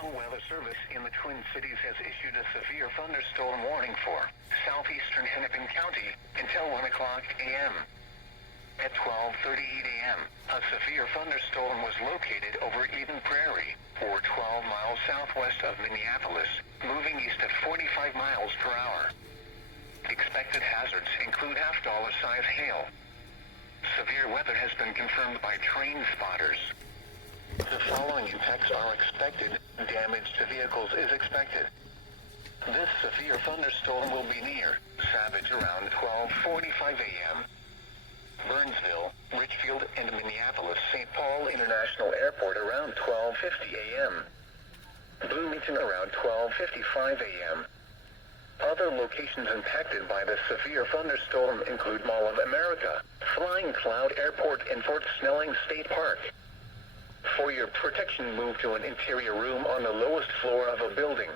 National Weather Service in the Twin Cities has issued a severe thunderstorm warning for southeastern Hennepin County until 1 o'clock a.m. At 12:38 a.m., a severe thunderstorm was located over Eden Prairie, or 12 miles southwest of Minneapolis, moving east at 45 miles per hour. Expected hazards include half-dollar-size hail. Severe weather has been confirmed by train spotters. The following impacts are expected. Damage to vehicles is expected. This severe thunderstorm will be near Savage around 12:45 a.m. Burnsville, Richfield, and Minneapolis-St. Paul International Airport around 12:50 a.m. Bloomington around 12:55 a.m. Other locations impacted by the severe thunderstorm include Mall of America, Flying Cloud Airport, and Fort Snelling State Park. For your protection, move to an interior room on the lowest floor of a building.